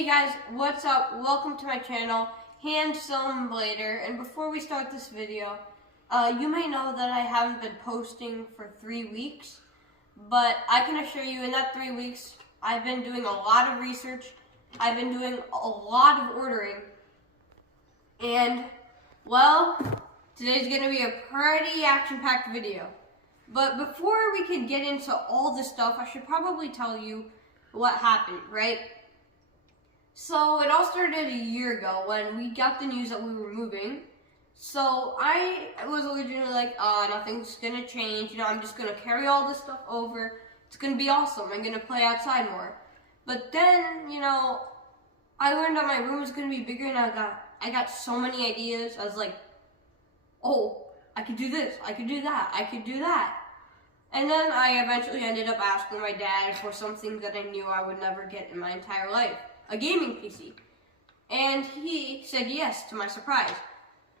Hey guys, what's up? Welcome to my channel, Handsome Blader. And before we start this video, you may know that I haven't been posting for 3 weeks, but I can assure you in that 3 weeks, I've been doing a lot of research, I've been doing a lot of ordering, and, well, today's going to be a pretty action-packed video. But before we can get into all this stuff, I should probably tell you what happened, right? So it all started a year ago when we got the news that we were moving. So I was originally like, nothing's gonna change, I'm just gonna carry all this stuff over. It's gonna be awesome, I'm gonna play outside more. But then, I learned that my room was gonna be bigger and I got so many ideas. I was like, oh, I could do this, I could do that, I could do that. And then I eventually ended up asking my dad for something that I knew I would never get in my entire life. A gaming PC. And he said yes, to my surprise.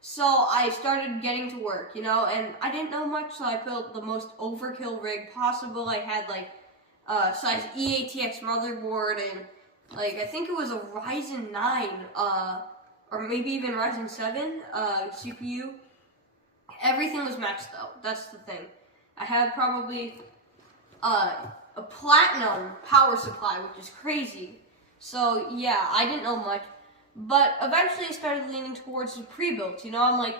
So I started getting to work, and I didn't know much, so I built the most overkill rig possible. I had size EATX motherboard and I think it was a Ryzen 9, or maybe even Ryzen 7 CPU. Everything was maxed out, that's the thing. I had probably a platinum power supply, which is crazy. So yeah, I didn't know much, but eventually I started leaning towards the pre-built, I'm like,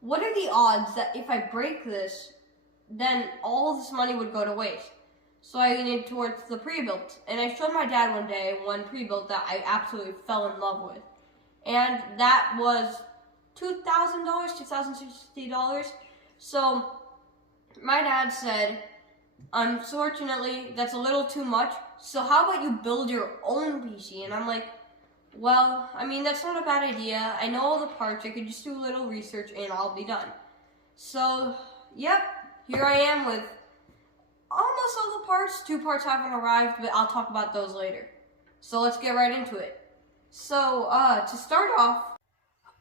what are the odds that if I break this, then all of this money would go to waste? So I leaned towards the pre-built, and I showed my dad one day one pre-built that I absolutely fell in love with, and that was $2,000, $2,060. So my dad said, unfortunately, that's a little too much, so how about you build your own PC? And I'm like, well, that's not a bad idea. I know all the parts. I could just do a little research and I'll be done. So, yep, here I am with almost all the parts. 2 parts haven't arrived, but I'll talk about those later. So let's get right into it. So, to start off,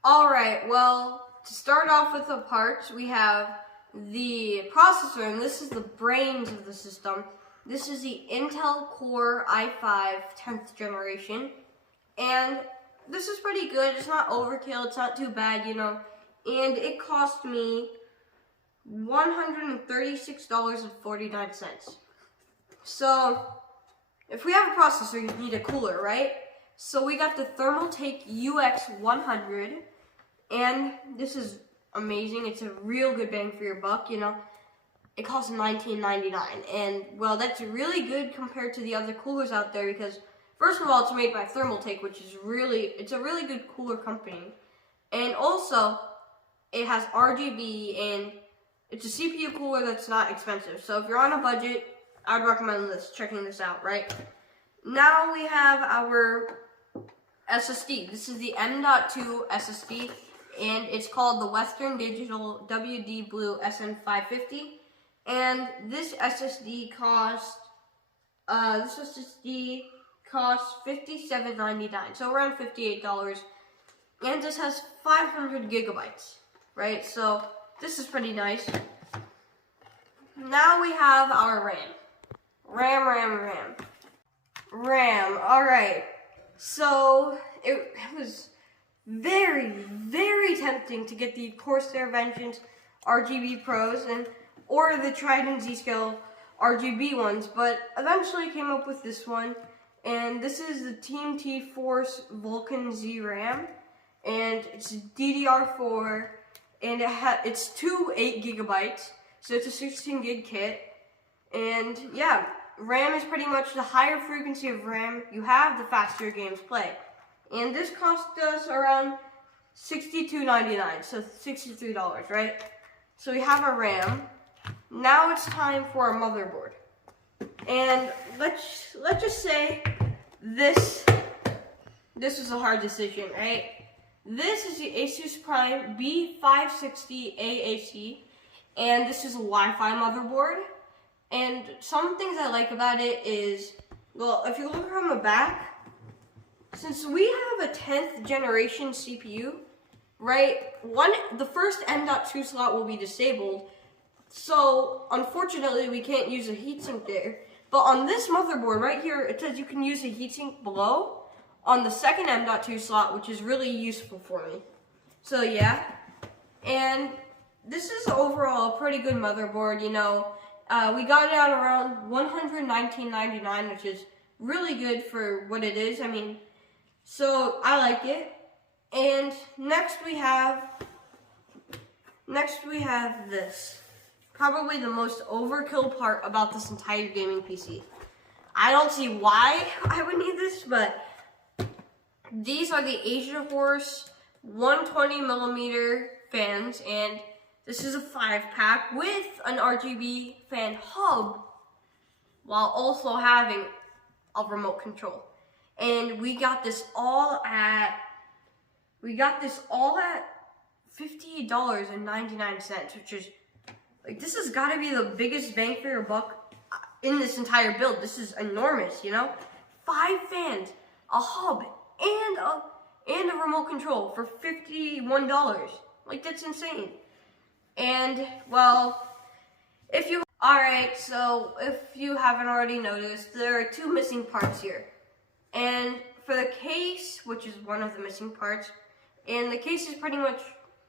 to start off with the parts, we have the processor, and this is the brains of the system. This is the Intel Core i5 10th generation, and this is pretty good. It's not overkill, it's not too bad, and it cost me $136.49. So, if we have a processor, you need a cooler, right? So we got the Thermaltake UX100, and this is amazing. It's a real good bang for your buck, It costs $19.99, and well, that's really good compared to the other coolers out there because, first of all, it's made by Thermaltake, which is it's a really good cooler company, and also it has RGB, and it's a CPU cooler that's not expensive. So if you're on a budget, I'd recommend checking this out. Right now we have our SSD. This is the M.2 SSD. And it's called the Western Digital WD Blue SN550, and this SSD costs $57.99, so around $58, and this has 500 gigabytes, right? So this is pretty nice. Now we have our RAM. All right. So it was very, very tempting to get the Corsair Vengeance RGB Pros or the Trident Z-Scale RGB ones, but eventually came up with this one, and this is the Team T-Force Vulcan Z RAM, and it's DDR4, and it's 2 8 gigabytes, so it's a 16 gig kit, and yeah, RAM is pretty much the higher frequency of RAM you have, the faster your games play. And this cost us around $62.99, so $63, right? So we have our RAM. Now it's time for our motherboard. And let's just say this was a hard decision, right? This is the Asus Prime B560 AAC, and this is a Wi-Fi motherboard. And some things I like about it is, well, if you look on the back, since we have a 10th generation CPU, right, the first M.2 slot will be disabled, so unfortunately we can't use a heatsink there. But on this motherboard right here, it says you can use a heatsink below. on the second M.2 slot, which is really useful for me. So yeah, and this is overall a pretty good motherboard, you know. We got it at around $119.99, which is really good for what it is. I mean, so I like it. And next we have this. Probably the most overkill part about this entire gaming PC. I don't see why I would need this, but these are the Asiahorse 120mm fans, and this is a 5-pack with an RGB fan hub, while also having a remote control. And we got this all at $50.99, which is like, this has got to be the biggest bang for your buck in this entire build. This is enormous, you know. 5 fans, a hub, and a remote control for $51. Like, that's insane. And well, alright, so if you haven't already noticed, there are 2 missing parts here. And for the case, which is one of the missing parts, and the case is pretty much,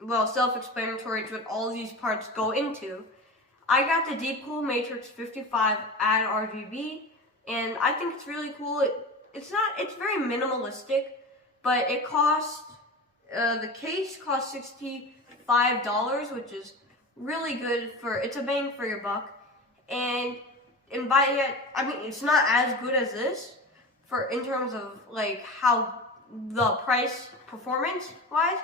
well, self-explanatory to what all these parts go into. I got the Deepcool Matrix 55 Add RGB, and I think it's really cool. It's very minimalistic, but it costs, the case costs $65, which is really good it's a bang for your buck. And by it, I mean, it's not as good as this in terms of like how the price performance wise,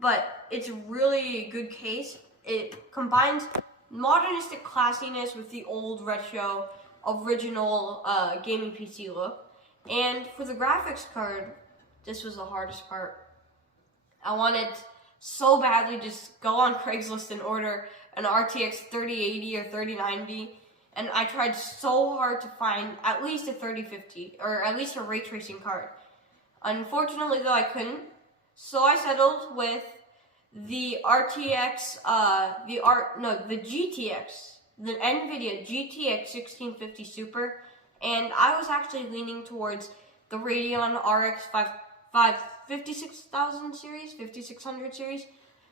but it's a really good case. It combines modernistic classiness with the old retro original gaming PC look. And for the graphics card, this was the hardest part. I wanted so badly just go on Craigslist and order an RTX 3080 or 3090, and I tried so hard to find at least a 3050 or at least a ray tracing card. Unfortunately though, I couldn't, so I settled with the RTX, the GTX, the NVIDIA GTX 1650 Super, and I was actually leaning towards the Radeon RX 5600 series.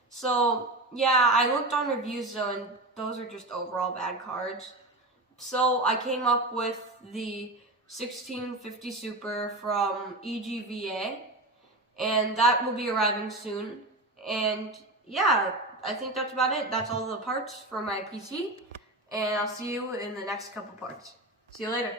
So yeah, I looked on reviews though, and those are just overall bad cards. So I came up with the 1650 Super from EGVA, and that will be arriving soon. And yeah, I think that's about it. That's all the parts for my PC, and I'll see you in the next couple parts. See you later.